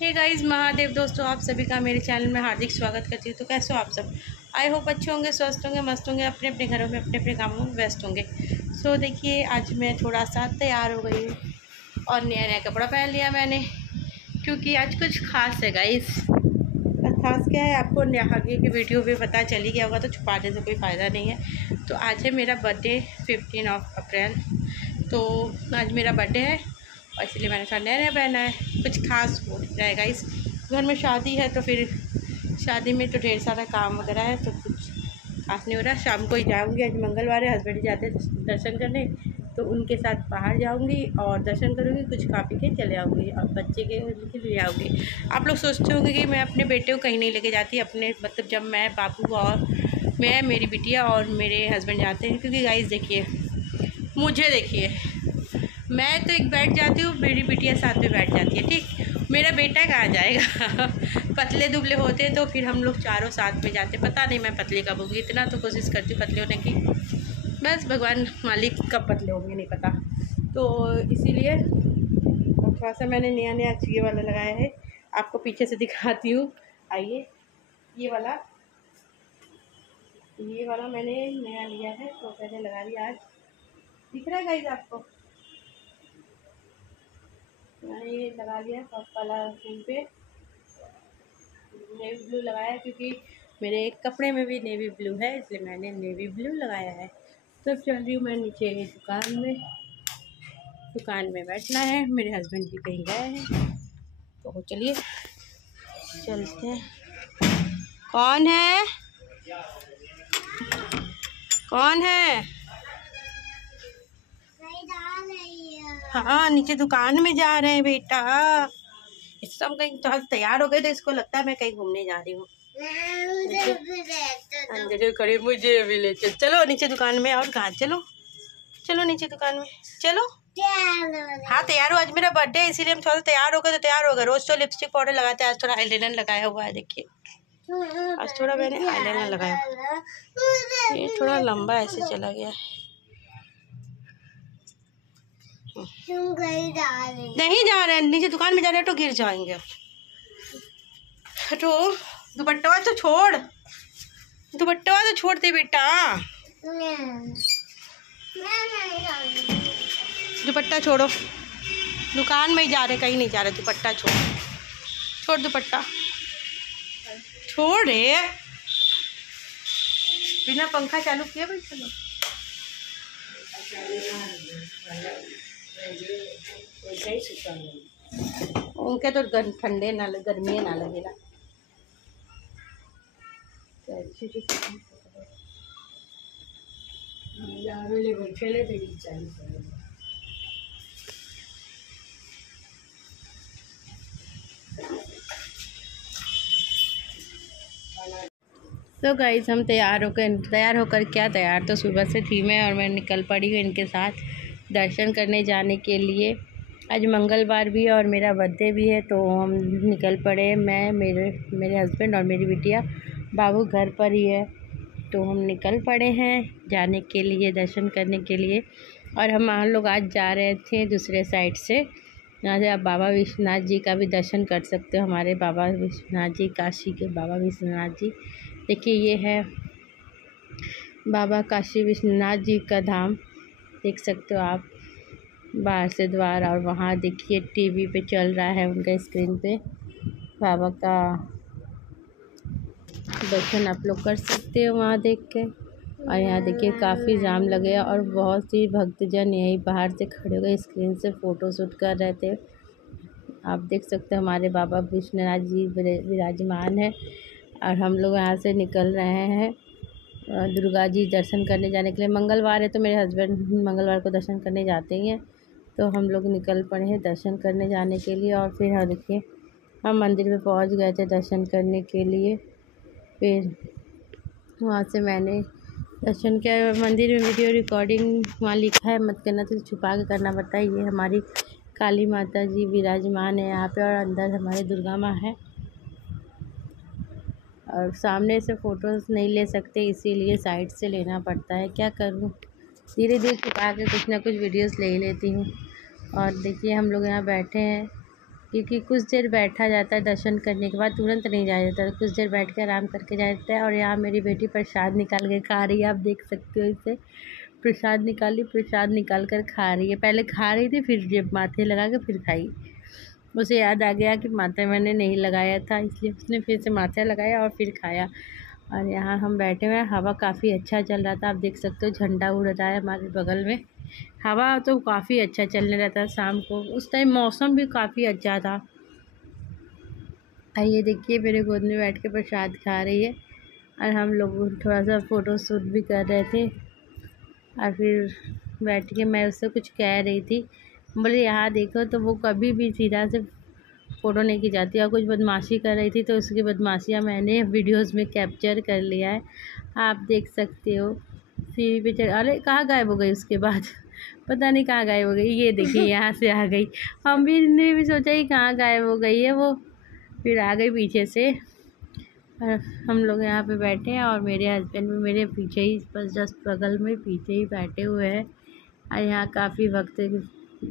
Hey guys, Mahadev दोस्तों, आप सभी का मेरे चैनल में हार्दिक स्वागत करती हूँ। तो कैसे हो आप सब? आई होप अच्छे होंगे, स्वस्थ होंगे, मस्त होंगे, अपने अपने घरों में अपने अपने कामों में व्यस्त होंगे। सो देखिए, आज मैं थोड़ा सा तैयार हो गई हूँ और नया नया कपड़ा पहन लिया मैंने, क्योंकि आज कुछ खास है गाइस। खास क्या है आपको आगे की वीडियो में पता चली गया होगा, तो छुपाने से कोई फ़ायदा नहीं है। तो आज है मेरा बर्थडे 15 अप्रैल। तो आज मेरा बर्थडे है और इसलिए मैंने थोड़ा नया नया पहना है। कुछ खास हो रहेगा, इस घर में शादी है तो फिर शादी में तो ढेर सारा काम वगैरह है, तो कुछ खास नहीं हो रहा। शाम को ही जाऊँगी, आज मंगलवार है, हस्बैंड जाते हैं दर्शन करने, तो उनके साथ बाहर जाऊंगी और दर्शन करूंगी, कुछ खा पी के चले आऊँगी और बच्चे के ले आऊँगी। आप लोग सोचते होंगे कि मैं अपने बेटे को कहीं नहीं लेके जाती, अपने मतलब जब मैं बाबू और मैं मेरी बिटिया और मेरे हस्बैंड जाते हैं, क्योंकि गाइस देखिए, मुझे देखिए, मैं तो एक बैठ जाती हूँ, मेरी बिटिया साथ में बैठ जाती है, ठीक। मेरा बेटा कहाँ जाएगा पतले दुबले होते तो फिर हम लोग चारों साथ में जाते। पता नहीं मैं पतली कब होगी, इतना तो कोशिश करती हूँ पतले होने की, बस भगवान मालिक कब पतले होंगे नहीं पता। तो इसीलिए थोड़ा सा मैंने नया नया ये वाला लगाया है, आपको पीछे से दिखाती हूँ। आइए, ये वाला मैंने नया लिया है, तो पहले लगा लिया। आज दिख रहा है गाइस आपको? मैंने ये लगा लिया टॉप वाला फूल पे, नेवी ब्लू लगाया, क्योंकि मेरे एक कपड़े में भी नेवी ब्लू है, इसलिए मैंने नेवी ब्लू लगाया है। तो चल रही हूँ मैं नीचे दुकान में बैठना है, मेरे हस्बैंड भी कहीं गए हैं, तो चलिए चलते हैं। कौन है? कौन है? हाँ, नीचे दुकान में जा रहे हैं बेटा। इस सब कहीं तो तैयार हो गए, तो इसको लगता है मैं कहीं घूमने जा रही हूँ। अंदर खड़े मुझे भी ले चलो नीचे दुकान में। और कहाँ? चलो चलो नीचे दुकान में चलो। हाँ तैयार हो, आज मेरा बर्थडे है इसीलिए हम थोड़ा तैयार हो गए। तो तैयार हो गए, रोज तो लिपस्टिक पाउडर लगाते हैं, आज थोड़ा आईलाइनर लगाया हुआ है। देखिए, आज थोड़ा मैंने आईलाइनर लगाया, ये थोड़ा लंबा ऐसे चला गया है। नहीं जा रहे हैं, नीचे दुकान में जा रहे हैं तो गिर जाएंगे। तो दुपट्टा तो छोड़, दुपट्टा तो छोड़ दे बेटा, दुपट्टा छोड़ो। दुकान में ही जा रहे, कहीं नहीं जा रहे। दुपट्टा छोड़, छोड़ दुपट्टा छोड़ रे। बिना पंखा चालू किया भाई, चलो। उनके तो ठंडे ना गर्मी ना लगेगा। तो गाइस, हम तैयार होकर क्या तैयार तो सुबह से थी मैं, और मैं निकल पड़ी हूँ इनके साथ दर्शन करने जाने के लिए। आज मंगलवार भी है और मेरा बर्थडे भी है, तो हम निकल पड़े। मैं, मेरे हस्बैंड और मेरी बिटिया, बाबू घर पर ही है, तो हम निकल पड़े हैं जाने के लिए, दर्शन करने के लिए। और हम लोग आज जा रहे थे दूसरे साइड से, यहाँ से आप बाबा विश्वनाथ जी का भी दर्शन कर सकते हो। हमारे बाबा विश्वनाथ जी, काशी के बाबा विश्वनाथ जी। देखिए, ये है बाबा काशी विश्वनाथ जी का धाम, देख सकते हो आप बाहर से द्वार। और वहाँ देखिए टीवी पे चल रहा है, उनका स्क्रीन पे बाबा का दर्शन आप लोग कर सकते हो वहाँ देख के। और यहाँ देखिए काफ़ी जाम लगे और बहुत सी भक्तजन यहीं बाहर से खड़े हो गए, स्क्रीन से फ़ोटो शूट कर रहे थे। आप देख सकते हो हमारे बाबा विश्वनाथ जी विराजमान है। और हम लोग यहाँ से निकल रहे हैं दुर्गा जी दर्शन करने जाने के लिए। मंगलवार है तो मेरे हस्बैंड मंगलवार को दर्शन करने जाते ही हैं, तो हम लोग निकल पड़े हैं दर्शन करने जाने के लिए। और फिर हाँ देखिए, हम मंदिर में पहुंच गए थे दर्शन करने के लिए। फिर वहाँ से मैंने दर्शन किया। मंदिर में वीडियो रिकॉर्डिंग वहाँ लिखा है मत करना, तो छुपा के करना पड़ता है। ये हमारी काली माता जी विराजमान है यहाँ पे, और अंदर हमारी दुर्गा माँ है। और सामने से फ़ोटोज़ नहीं ले सकते, इसीलिए साइड से लेना पड़ता है। क्या करूँ, धीरे धीरे छुपा के कुछ ना कुछ वीडियोस ले ही लेती हूँ। और देखिए, हम लोग यहाँ बैठे हैं क्योंकि कुछ देर बैठा जाता है दर्शन करने के बाद, तुरंत नहीं जाया जाता, कुछ देर बैठ के आराम करके जाया जाता है। और यहाँ मेरी बेटी प्रसाद निकाल के खा रही है, आप देख सकते हो इसे। प्रसाद निकाल कर खा रही है। पहले खा रही थी, फिर जेब माथे लगा के फिर खाई। उसे याद आ गया कि माथे मैंने नहीं लगाया था, इसलिए उसने फिर से माथे लगाया और फिर खाया। और यहाँ हम बैठे हुए हैं, हवा काफ़ी अच्छा चल रहा था, आप देख सकते हो झंडा उड़ रहा है हमारे बगल में। हवा तो काफ़ी अच्छा चलने रहता है शाम को, उस टाइम मौसम भी काफ़ी अच्छा था। ये देखिए मेरे गोद में बैठ के प्रसाद खा रही है और हम लोग थोड़ा सा फ़ोटो शूट भी कर रहे थे। और फिर बैठ के मैं उससे कुछ कह रही थी, बोले यहाँ देखो, तो वो कभी भी सीधा से फ़ोटो नहीं की जाती। और कुछ बदमाशी कर रही थी तो उसकी बदमाशियाँ मैंने वीडियोस में कैप्चर कर लिया है, आप देख सकते हो। सीढ़ी पे चढ़, अरे कहाँ गायब हो गई उसके बाद पता नहीं कहाँ गायब हो गई। ये देखिए यहाँ से आ गई, हम भी ने भी सोचा कि कहाँ गायब हो गई है वो, फिर आ गई पीछे से। और हम लोग यहाँ पे बैठे हैं और मेरे हस्बैंड भी मेरे पीछे ही, बस जस्ट बगल में पीछे ही बैठे हुए हैं। और यहाँ काफ़ी भक्त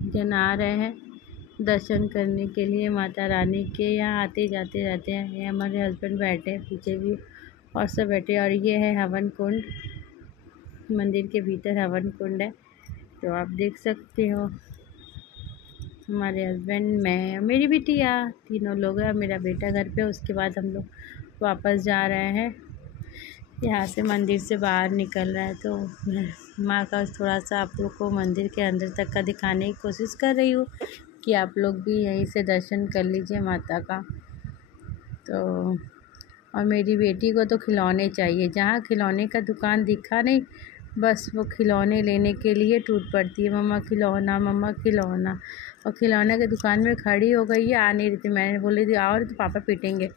जन आ रहे हैं दर्शन करने के लिए माता रानी के। यहाँ आते जाते रहते हैं। ये हमारे हस्बैंड बैठे हैं पीछे भी, और सब बैठे। और ये है हवन कुंड, मंदिर के भीतर हवन कुंड है, तो आप देख सकते हो। हमारे हस्बैंड, मैं, मेरी बिटिया, तीनों लोग हैं। मेरा बेटा घर पे, उसके बाद हम लोग वापस जा रहे हैं। यहाँ से मंदिर से बाहर निकल रहा है, तो माँ का थोड़ा सा आप लोग को मंदिर के अंदर तक का दिखाने की कोशिश कर रही हूँ कि आप लोग भी यहीं से दर्शन कर लीजिए माता का। तो और मेरी बेटी को तो खिलौने चाहिए, जहाँ खिलौने का दुकान दिखा नहीं, बस वो खिलौने लेने के लिए टूट पड़ती है, मम्मा खिलौना, मम्मा खिलौना। और खिलौने की दुकान में खड़ी हो गई है, आ नहीं रही थी। मैंने बोली थी और तो पापा पीटेंगे।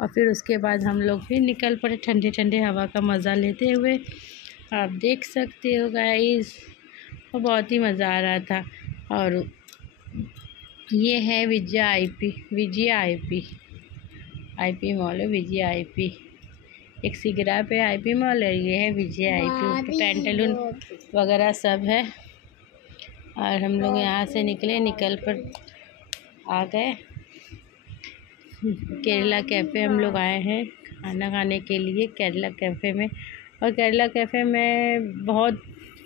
और फिर उसके बाद हम लोग फिर निकल पड़े ठंडे ठंडे हवा का मज़ा लेते हुए। आप देख सकते हो गाइस, और बहुत ही मज़ा आ रहा था। और ये है विजया आईपी मॉल है, विजया आईपी। एक सिगरा पे आईपी मॉल है, ये है विजया आईपी, पेंटालून वगैरह सब है। और हम लोग यहाँ से निकल पर आ गए केरला कैफ़े। हम लोग आए हैं खाना खाने के लिए केरला कैफ़े में। और केरला कैफ़े में बहुत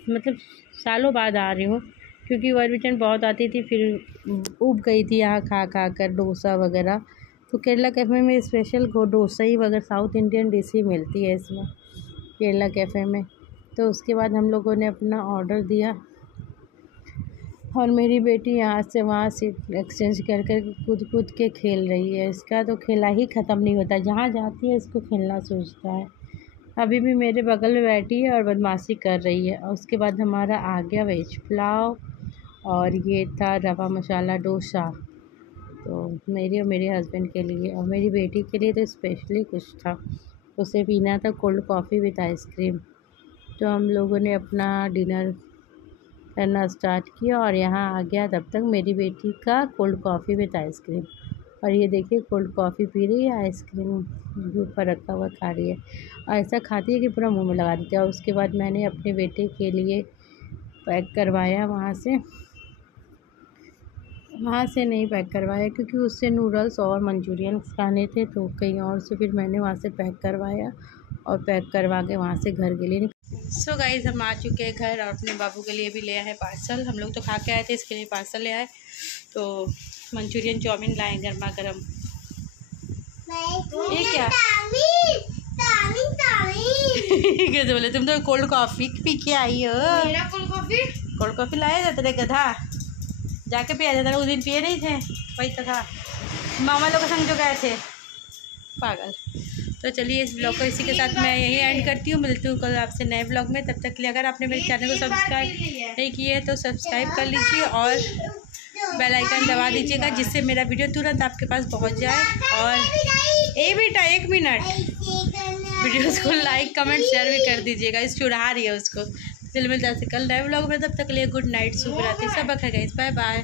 मतलब सालों बाद आ रही हूँ, क्योंकि वर्बिटन बहुत आती थी, फिर उब गई थी यहाँ खा कर डोसा वगैरह। तो केरला कैफ़े में स्पेशल डोसा ही वगैरह साउथ इंडियन डिश ही मिलती है इसमें केरला कैफ़े में। तो उसके बाद हम लोगों ने अपना ऑर्डर दिया, और मेरी बेटी यहाँ से वहाँ से एक्सचेंज कर कूद के खेल रही है। इसका तो खेला ही ख़त्म नहीं होता, जहाँ जाती है इसको खेलना सोचता है। अभी भी मेरे बगल में बैठी है और बदमाशी कर रही है। और उसके बाद हमारा आ गया वेज पुलाव, और ये था रवा मसाला डोसा, तो मेरे और मेरे हस्बैंड के लिए। और मेरी बेटी के लिए तो स्पेशली कुछ था, उसे पीना था कोल्ड कॉफ़ी विद आइसक्रीम। तो हम लोगों ने अपना डिनर करना स्टार्ट किया, और यहाँ आ गया तब तक मेरी बेटी का कोल्ड कॉफ़ी विद आइसक्रीम। और ये देखिए कोल्ड कॉफ़ी पी रही है, आइसक्रीम भी ऊपर रखा हुआ खा रही है, और ऐसा खाती है कि पूरा मुंह में लगा देती है। और उसके बाद मैंने अपने बेटे के लिए पैक करवाया, वहाँ से नहीं पैक करवाया, क्योंकि उससे नूडल्स और मंचूरियन खाने थे, तो कहीं और से फिर मैंने वहाँ से पैक करवाया, और पैक करवा के वहाँ से घर के लिए सो गाइस हम आ चुके हैं घर, और अपने बाबू के लिए भी ले आए हैं पार्सल। हम लोग तो खा के आए थे, इसके लिए पार्सल ले आए। तो मंचूरियन चाउमीन लाए गर्मा गर्म। ये क्या कैसे बोले, तुम तो कोल्ड कॉफ़ी पी के आई हो। मेरा कोल्ड कॉफ़ी लाया जाता रे गधा, जाके पिया जाता। उस दिन पिए नहीं थे, वही तो था, मामा लोग के संग जो गए थे, पागल। तो चलिए इस ब्लॉग को इसी के साथ मैं यही एंड करती हूँ। मिलती हूँ कल आपसे नए ब्लॉग में। तब तक के लिए अगर आपने मेरे चैनल को सब्सक्राइब नहीं किए तो सब्सक्राइब कर लीजिए, और बेल आइकन दबा दीजिएगा, जिससे मेरा वीडियो तुरंत आपके पास पहुँच जाए। और बेटा 1 मिनट, वीडियोस को लाइक कमेंट शेयर भी कर दीजिएगा, इस चुरा रही है उसको। चलिए मिलता है कल नए ब्लॉग में, तब तक के लिए गुड नाइट, शुभ रात्रि, सब बखैर गाइस, बाय बाय।